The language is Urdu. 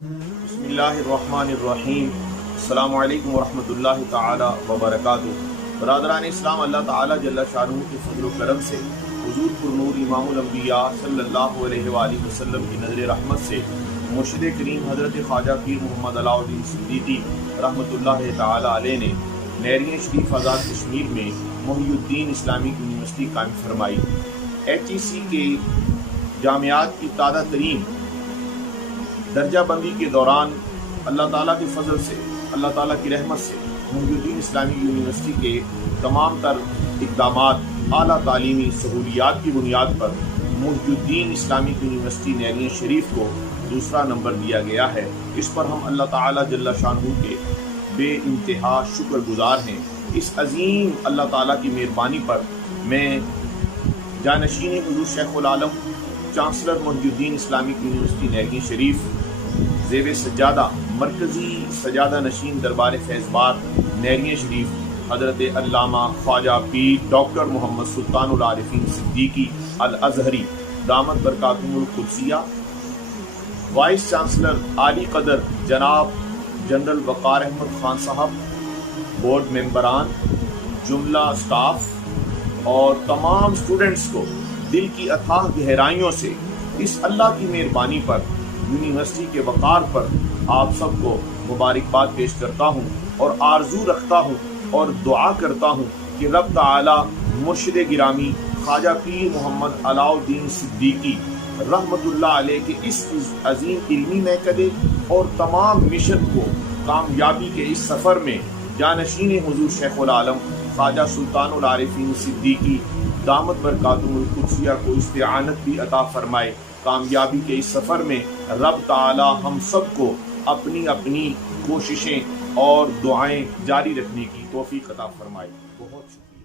بسم اللہ الرحمن الرحیم۔ السلام علیکم ورحمۃ اللہ تعالی وبرکاتہ۔ برادران اسلام، اللہ تعالی جل شانہ کے فضل و کرم سے حضور پر نور امام الانبیاء صلی اللہ علیہ وآلہ وسلم کی نظر رحمت سے مرشد کریم حضرت خواجہ پیر محمد علاء الدین صدیقی رحمۃ اللہ تعالی علیہ نے نیرین شریف آزاد کشمیر میں محی الدین اسلامک یونیورسٹی قائم فرمائی۔ HEC کے جامعات کی تازہ ترین درجہ بندی کے دوران اللہ تعالیٰ کے فضل سے، اللہ تعالیٰ کی رحمت سے محی الدین اسلامی یونیورسٹی کے تمام تر اقدامات اعلیٰ تعلیمی سہولیات کی بنیاد پر محی الدین اسلامی یونیورسٹی نیرین شریف کو دوسرا نمبر دیا گیا ہے۔ اس پر ہم اللہ تعالیٰ جل شانہ کے بے انتہا شکر گزار ہیں۔ اس عظیم اللہ تعالیٰ کی مہربانی پر میں جانشین حضور شیخ العالم چانسلر محی الدین اسلامک یونیورسٹی نیرین شریف زیب سجادہ مرکزی سجادہ نشین دربار فیض بار نیرین شریف حضرت علامہ خواجہ پیر ڈاکٹر محمد سلطان العارفین صدیقی الازہری دامت برکاتہم القدسیہ، وائس چانسلر عالی قدر جناب جنرل وقار احمد خان صاحب، بورڈ ممبران، جملہ سٹاف اور تمام سٹوڈنٹس کو دل کی اتھاہ گہرائیوں سے اس اللہ کی مہربانی پر، یونیورسٹی کے وقار پر آپ سب کو مبارکباد پیش کرتا ہوں اور آرزو رکھتا ہوں اور دعا کرتا ہوں کہ رب تعالی مرشد گرامی خواجہ پیر محمد علاء الدین صدیقی رحمت اللہ علیہ کے اس عظیم علمی میکدے اور تمام مشن کو کامیابی کے اس سفر میں جانشین حضور شیخ العالم خواجہ سلطان العارفین صدیقی دامت برکاتہم القدسیہ کو استعانت بھی عطا فرمائے۔ کامیابی کے اس سفر میں رب تعالی ہم سب کو اپنی اپنی کوششیں اور دعائیں جاری رکھنے کی توفیق عطا فرمائے۔ بہت شکریہ۔